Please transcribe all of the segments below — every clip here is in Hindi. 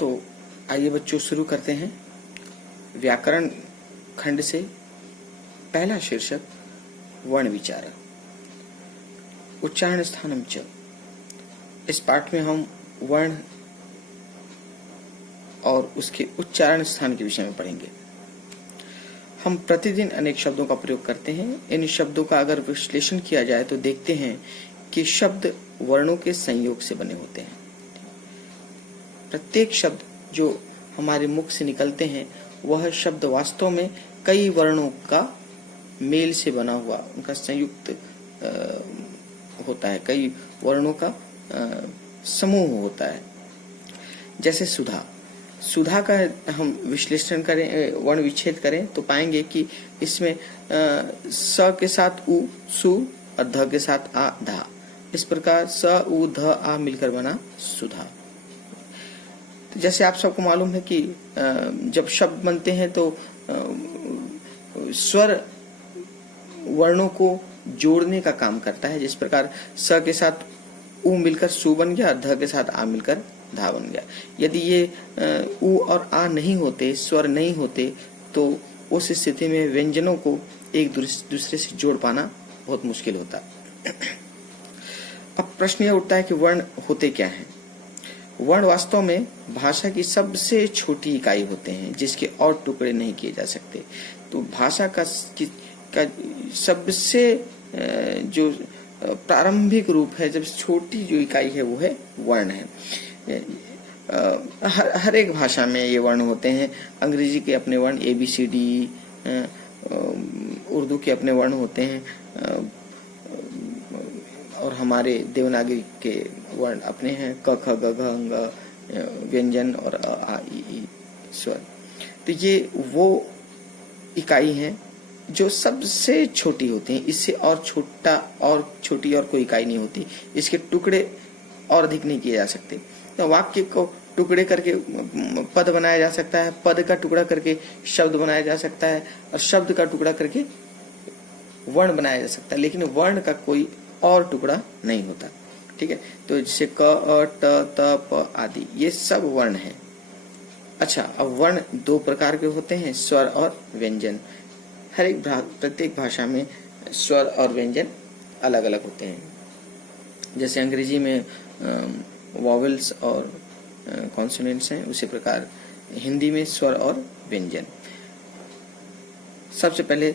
तो आइए बच्चों शुरू करते हैं व्याकरण खंड से। पहला शीर्षक वर्ण विचार उच्चारण स्थानम च। इस पाठ में हम वर्ण और उसके उच्चारण स्थान के विषय में पढ़ेंगे। हम प्रतिदिन अनेक शब्दों का प्रयोग करते हैं। इन शब्दों का अगर विश्लेषण किया जाए तो देखते हैं कि शब्द वर्णों के संयोग से बने होते हैं। प्रत्येक शब्द जो हमारे मुख से निकलते हैं वह शब्द वास्तव में कई वर्णों का मेल से बना हुआ, उनका संयुक्त होता है, कई वर्णों का समूह होता है। जैसे सुधा, सुधा का हम विश्लेषण करें, वर्ण विच्छेद करें तो पाएंगे कि इसमें स के साथ उ सु और ध के साथ आ धा। इस प्रकार स उ ध आ मिलकर बना सुधा। तो जैसे आप सबको मालूम है कि जब शब्द बनते हैं तो स्वर वर्णों को जोड़ने का काम करता है। जिस प्रकार स के साथ उ मिलकर सु बन गया, ध के साथ आ मिलकर धा बन गया। यदि ये उ और आ नहीं होते, स्वर नहीं होते, तो उस स्थिति में व्यंजनों को एक दूसरे से जोड़ पाना बहुत मुश्किल होता। अब प्रश्न यह उठता है कि वर्ण होते क्या हैं। वर्ण वास्तव में भाषा की सबसे छोटी इकाई होते हैं जिसके और टुकड़े नहीं किए जा सकते। तो भाषा का सबसे जो प्रारंभिक रूप है, जब छोटी जो इकाई है वो है वर्ण है। हर एक भाषा में ये वर्ण होते हैं। अंग्रेजी के अपने वर्ण ABCD, उर्दू के अपने वर्ण होते हैं, और हमारे देवनागरी के वर्ण अपने हैं, क ख ग घ अंग व्यंजन और अ आ इ ई स्वर। तो ये वो इकाई है जो सबसे छोटी होती है। इससे और छोटा और छोटी और कोई इकाई नहीं होती। इसके टुकड़े और अधिक नहीं किए जा सकते। तो वाक्य को टुकड़े करके पद बनाया जा सकता है, पद का टुकड़ा करके शब्द बनाया जा सकता है, और शब्द का टुकड़ा करके वर्ण बनाया जा सकता है, लेकिन वर्ण का कोई और टुकड़ा नहीं होता। ठीक है, तो जैसे क अ ट त प आदि ये सब वर्ण है। अच्छा, अब वर्ण दो प्रकार के होते हैं, स्वर और व्यंजन। हर एक प्रत्येक भाषा में स्वर और व्यंजन अलग अलग होते हैं। जैसे अंग्रेजी में वॉवेल्स और कॉन्सोनेंट्स हैं, उसी प्रकार हिंदी में स्वर और व्यंजन। सबसे पहले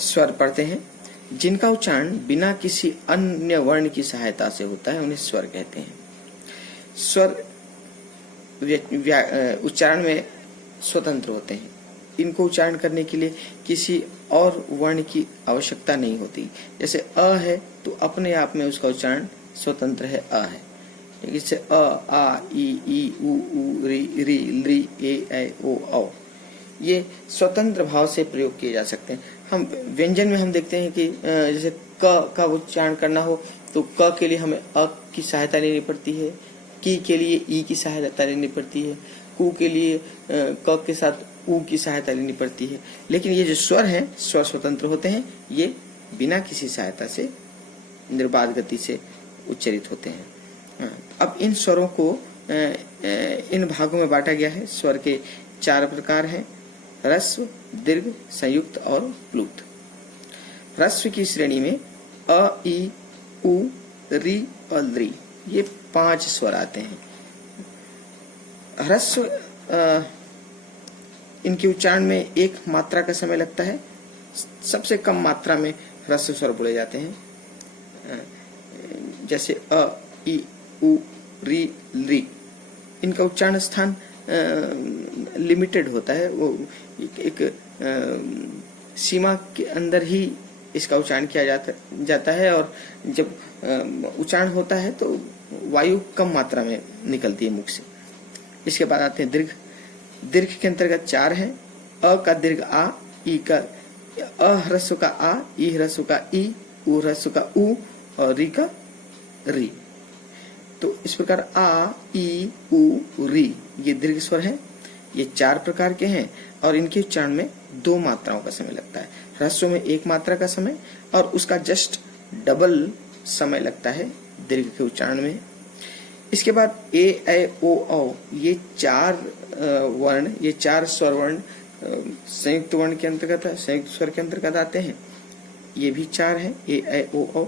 स्वर पढ़ते हैं। जिनका उच्चारण बिना किसी अन्य वर्ण की सहायता से होता है उन्हें स्वर कहते हैं। स्वर उच्चारण में स्वतंत्र होते हैं। इनको उच्चारण करने के लिए किसी और वर्ण की आवश्यकता नहीं होती। जैसे अ है तो अपने आप में उसका उच्चारण स्वतंत्र है, अ है। जैसे अ आ ई उ री री ली ए ऐ ओ औ, ये स्वतंत्र भाव से प्रयोग किए जा सकते हैं। हम व्यंजन में हम देखते हैं कि जैसे क का उच्चारण करना हो तो क के लिए हमें अ की सहायता लेनी पड़ती है, की के लिए ई की सहायता लेनी पड़ती है, कु के लिए क के साथ उ की सहायता लेनी पड़ती है। लेकिन ये जो स्वर हैं, स्वर स्वतंत्र होते हैं। ये बिना किसी सहायता से निर्बाध गति से उच्चरित होते हैं। अब इन स्वरों को इन भागों में बांटा गया है। स्वर के 4 प्रकार हैं, ह्रस्व, दीर्घ, संयुक्त और प्लुत। ह्रस्व की श्रेणी में अ, ई, उ, री और ली, ये 5 स्वर आते हैं। ह्रस्व इनके उच्चारण में एक मात्रा का समय लगता है। सबसे कम मात्रा में ह्रस्व स्वर बोले जाते हैं। जैसे अ, ई, उ, री, ली, इनका उच्चारण स्थान लिमिटेड होता है। वो एक सीमा के अंदर ही इसका उच्चारण किया जाता है, और जब उच्चारण होता है तो वायु कम मात्रा में निकलती है मुख से। इसके बाद आते हैं दीर्घ। दीर्घ के अंतर्गत 4 हैं। अ का दीर्घ आ, ई का अ ह्रस्व का आ, ई ह्रस्व का ई, उ ह्रस्व का उ और री का री। तो इस प्रकार आ, ई, उ, री ये दीर्घ स्वर हैं। ये 4 प्रकार के हैं और इनके उच्चारण में 2 मात्राओं का समय लगता है। ह्रस्व में 1 मात्रा का समय और उसका जस्ट डबल समय लगता है दीर्घ के उच्चारण में। इसके बाद ए ऐ ओ औ, ये चार वर्ण, ये चार स्वर वर्ण संयुक्त वर्ण के अंतर्गत, संयुक्त स्वर के अंतर्गत आते हैं। ये भी चार है, ए ऐ ओ औ।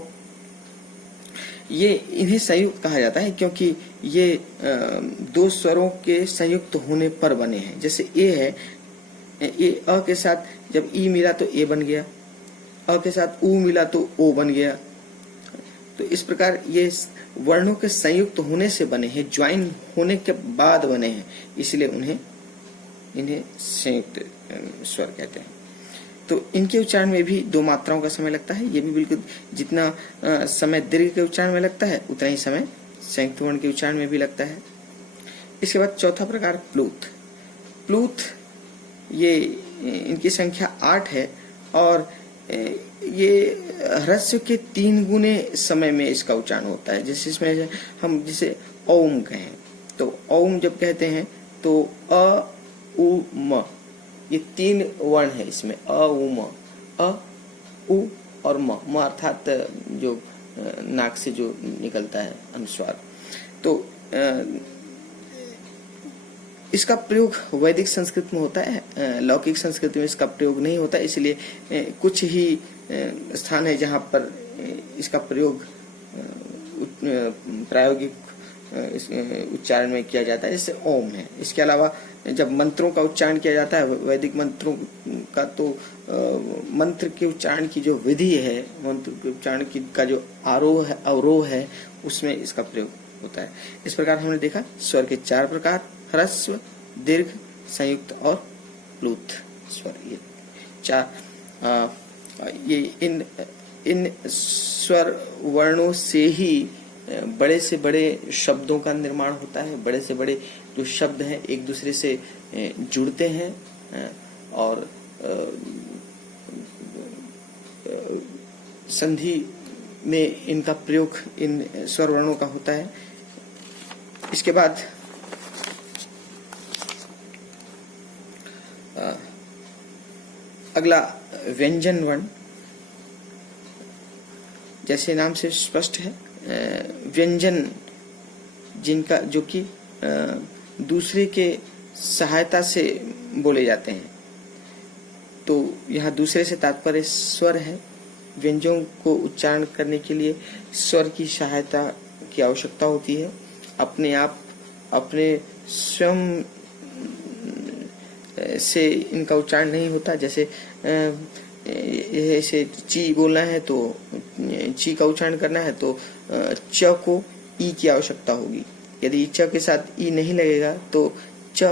ये इन्हें संयुक्त कहा जाता है क्योंकि ये दो स्वरों के संयुक्त होने पर बने हैं। जैसे ए है, ए अ के साथ जब ई मिला तो ए बन गया, अ के साथ ऊ मिला तो ओ बन गया। तो इस प्रकार ये वर्णों के संयुक्त होने से बने हैं, ज्वाइन होने के बाद बने हैं, इसलिए इन्हें संयुक्त स्वर कहते हैं। तो इनके उच्चारण में भी दो मात्राओं का समय लगता है। ये भी बिल्कुल जितना समय दीर्घ के उच्चारण में लगता है उतना ही समय संयुक्त वर्ण के उच्चारण में भी लगता है। इसके बाद चौथा प्रकार प्लूत। प्लूत ये इनकी संख्या 8 है और ये ह्रस्व के 3 गुने समय में इसका उच्चारण होता है। जैसे इसमें हम जिसे ओम कहें, तो ओम जब कहते हैं तो अ उ म, ये 3 वर्ण है इसमें, अ उ म, अ उ और म अर्थात जो नाक से जो निकलता है अनुस्वार। तो इसका प्रयोग वैदिक संस्कृत में होता है, लौकिक संस्कृत में इसका प्रयोग नहीं होता, इसलिए कुछ ही स्थान है जहाँ पर इसका प्रयोग प्रायोगिक उच्चारण में किया जाता है, जैसे ओम है। इसके अलावा जब मंत्रों का उच्चारण किया जाता है, वैदिक मंत्रों का, तो मंत्र के उच्चारण की जो विधि है, मंत्र के उच्चारण की का जो आरोह है अवरोह है, उसमें इसका प्रयोग होता है। इस प्रकार हमने देखा स्वर के 4 प्रकार, ह्रस्व, दीर्घ, संयुक्त और प्लूत स्वर। ये 4 ये इन स्वर वर्णों से ही बड़े से बड़े शब्दों का निर्माण होता है। बड़े से बड़े जो शब्द हैं एक दूसरे से जुड़ते हैं और संधि में इनका प्रयोग इन स्वर वर्णों का होता है। इसके बाद अगला व्यंजन वर्ण। जैसे नाम से स्पष्ट है, व्यंजन जिनका जो कि दूसरे के सहायता से बोले जाते हैं, तो यहाँ दूसरे से तात्पर्य स्वर है। व्यंजनों को उच्चारण करने के लिए स्वर की सहायता की आवश्यकता होती है। अपने आप अपने स्वयं से इनका उच्चारण नहीं होता। जैसे ऐसे ची बोलना है तो ची का उच्चारण करना है तो च को ई की आवश्यकता होगी। यदि च के साथ ई नहीं लगेगा तो च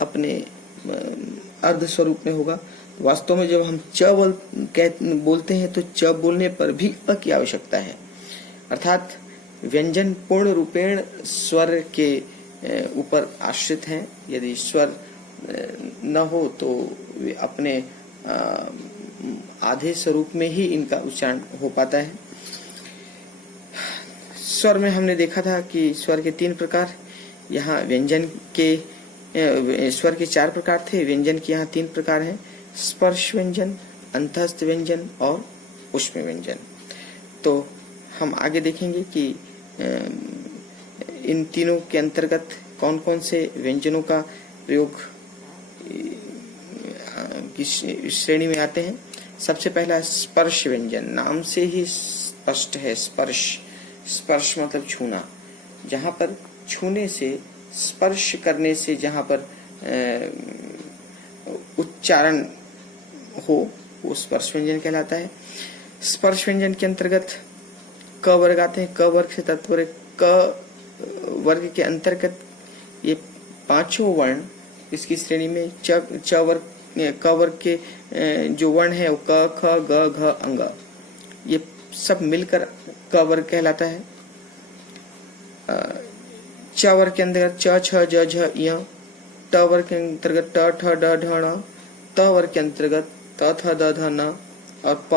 अपने अर्ध स्वरूप में होगा। वास्तव में जब हम च बोलते हैं तो च बोलने पर भी अ की आवश्यकता है। अर्थात व्यंजन पूर्ण रूपेण स्वर के ऊपर आश्रित हैं। यदि स्वर न हो तो वे अपने आधे स्वरूप में ही इनका उच्चारण हो पाता है। स्वर में हमने देखा था कि स्वर के 3 प्रकार, यहाँ व्यंजन के स्वर के 4 प्रकार थे, व्यंजन के यहाँ 3 प्रकार हैं, स्पर्श व्यंजन, अंतस्थ व्यंजन और उष्म व्यंजन। तो हम आगे देखेंगे कि इन तीनों के अंतर्गत कौन कौन से व्यंजनों का प्रयोग किस श्रेणी में आते हैं। सबसे पहला स्पर्श व्यंजन, नाम से ही स्पष्ट है। स्पर्श मतलब छूना। जहाँ पर छूने से, स्पर्श करने से जहाँ पर उच्चारण हो वो स्पर्श व्यंजन कहलाता है। स्पर्श व्यंजन के अंतर्गत क वर्ग आते हैं। क वर्ग से तात्पर्य क वर्ग के अंतर्गत ये 5 वर्ण इसकी श्रेणी में च वर्ग, क वर्ग के जो वर्ण है वो क, ख, ग, घ, अंग, ये सब मिलकर क वर्ग कहलाता है। च वर्ग के अंतर्गत च, छ, ज, झ, य। ट वर्ग के अंतर्गत ट, ठ, ड, ढ, ण। त वर्ग के अंतर्गत त, थ, द, ध, न। और प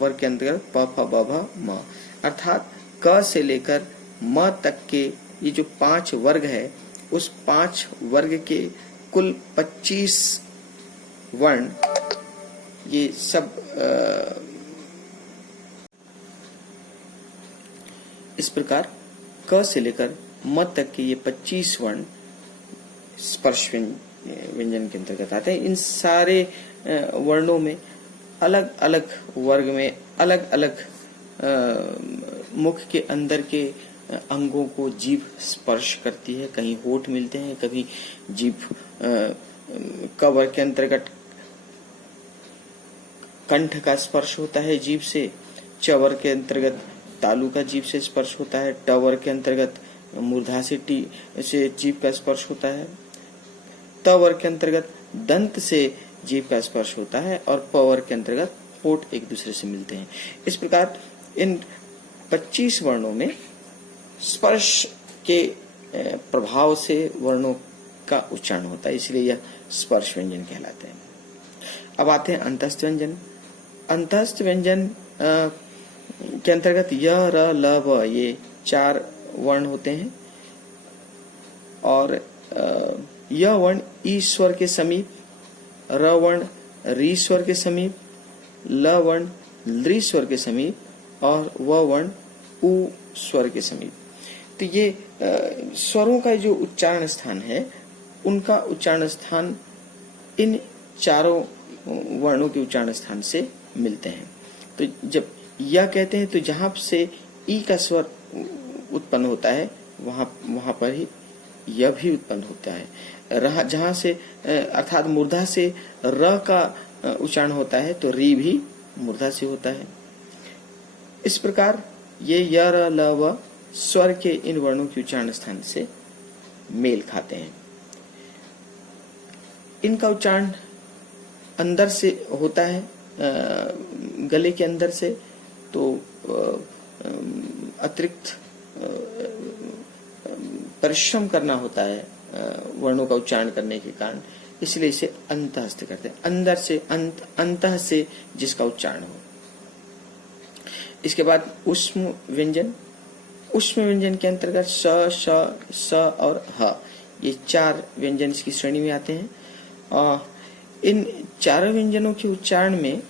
वर्ग के अंतर्गत प, फ, ब, भ, म। अर्थात क से लेकर म तक के ये जो 5 वर्ग है, उस 5 वर्ग के कुल 25 वर्ण ये सब इस प्रकार क से लेकर म तक के ये 25 वर्ण स्पर्श व्यंजन के अंतर्गत आते हैं। इन सारे वर्णों में अलग अलग वर्ग में अलग अलग मुख के अंदर के अंगों को जीभ स्पर्श करती है। कहीं होठ मिलते हैं, कभी जीभ क वर्ग के अंतर्गत कंठ का स्पर्श होता है जीभ से, च वर्ग के अंतर्गत तालु का जीभ से स्पर्श होता है, ट वर्ग के अंतर्गत मूर्धा से जीभ का स्पर्श होता है, त वर्ग के अंतर्गत दंत से जीभ का स्पर्श होता है और प वर्ग के अंतर्गत होठ एक दूसरे से मिलते हैं। इस प्रकार इन 25 वर्णों में स्पर्श के प्रभाव से वर्णों का उच्चारण होता है, इसलिए यह स्पर्श व्यंजन कहलाते हैं। अब आते हैं अंतस्थ व्यंजन। अंतस्थ व्यंजन के अंतर्गत य, र, ल, व ये 4 वर्ण होते हैं और यह वर्ण ई स्वर के समीप, र वर्ण री स्वर के समीप, ल वर्ण लृ स्वर के समीप और व वर्ण उ स्वर के समीप। तो ये स्वरों का जो उच्चारण स्थान है, उनका उच्चारण स्थान इन चारों वर्णों के उच्चारण स्थान से मिलते हैं। तो जब यह कहते हैं तो जहां से ई का स्वर उत्पन्न होता है वहां पर ही यह भी उत्पन्न होता है। जहां से अर्थात मूर्धा से र का उच्चारण होता है तो री भी मूर्धा से होता है। इस प्रकार ये य, र, ल, व स्वर के इन वर्णों के उच्चारण स्थान से मेल खाते हैं। इनका उच्चारण अंदर से होता है, गले के अंदर से, तो अतिरिक्त परिश्रम करना होता है वर्णों का उच्चारण करने के कारण, इसलिए इसे अंतःस्थ करते हैं। अंदर से अंतः से जिसका उच्चारण हो। इसके बाद ऊष्म व्यंजन। ऊष्म व्यंजन के अंतर्गत श, श, स और ह ये 4 व्यंजन इसकी श्रेणी में आते हैं। इन चारों व्यंजनों के उच्चारण में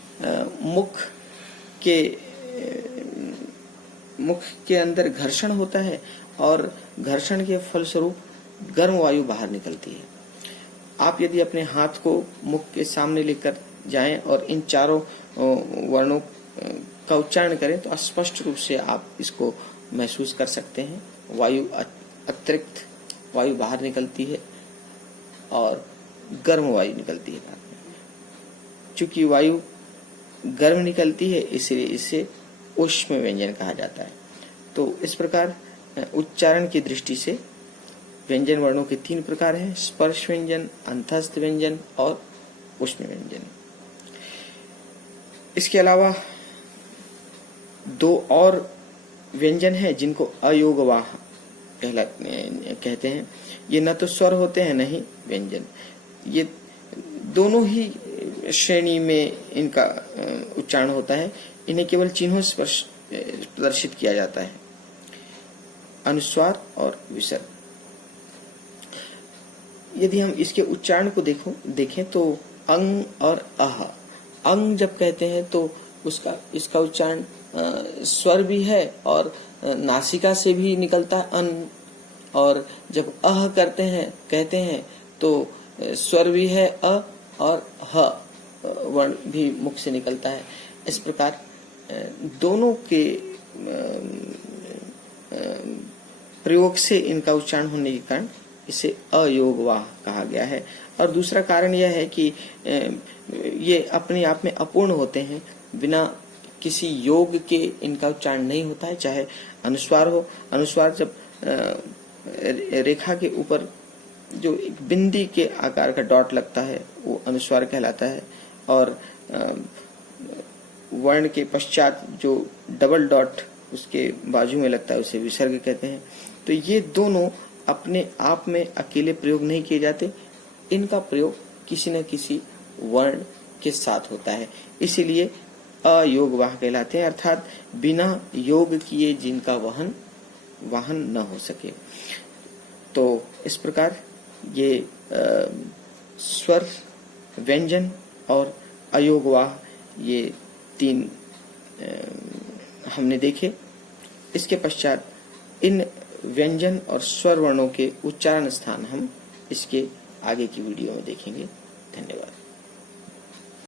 मुख के अंदर घर्षण होता है और घर्षण के फलस्वरूप गर्म वायु बाहर निकलती है। आप यदि अपने हाथ को मुख के सामने लेकर जाएं और इन चारों वर्णों का उच्चारण करें तो स्पष्ट रूप से आप इसको महसूस कर सकते हैं। अतिरिक्त वायु बाहर निकलती है और गर्म वायु निकलती है। चूंकि वायु गर्म निकलती है इसलिए इसे ऊष्म व्यंजन कहा जाता है। तो इस प्रकार उच्चारण की दृष्टि से व्यंजन वर्णों के 3 प्रकार हैं: स्पर्श व्यंजन, अंतस्थ व्यंजन और ऊष्म व्यंजन। इसके अलावा 2 और व्यंजन हैं जिनको अयोगवाह कहते हैं। ये न तो स्वर होते हैं न ही व्यंजन। ये दोनों ही श्रेणी में इनका उच्चारण होता है। इन्हें केवल चिन्हों से प्रदर्शित किया जाता है: अनुस्वार और विसर्ग। यदि हम इसके उच्चारण को देखें तो अंग और अह। अंग जब कहते हैं तो इसका उच्चारण स्वर भी है और नासिका से भी निकलता है अन, और जब अह कहते हैं तो स्वर भी है अ और ह वर्ण भी मुख से निकलता है। इस प्रकार दोनों के प्रयोग से इनका उच्चारण होने के कारण इसे अयोगवाह कहा गया है। और दूसरा कारण यह है कि ये अपने आप में अपूर्ण होते हैं, बिना किसी योग के इनका उच्चारण नहीं होता है। चाहे अनुस्वार हो, अनुस्वार जब रेखा के ऊपर जो एक बिंदी के आकार का डॉट लगता है वो अनुस्वार कहलाता है, और वर्ण के पश्चात जो डबल डॉट उसके बाजू में लगता है उसे विसर्ग कहते हैं। तो ये दोनों अपने आप में अकेले प्रयोग नहीं किए जाते, इनका प्रयोग किसी न किसी वर्ण के साथ होता है, इसीलिए अयोगवाह कहलाते हैं, अर्थात बिना योग किए जिनका वाहन न हो सके। तो इस प्रकार ये स्वर, व्यंजन और अयोगवाह ये 3 हमने देखे। इसके पश्चात इन व्यंजन और स्वर वर्णों के उच्चारण स्थान हम इसके आगे की वीडियो में देखेंगे। धन्यवाद।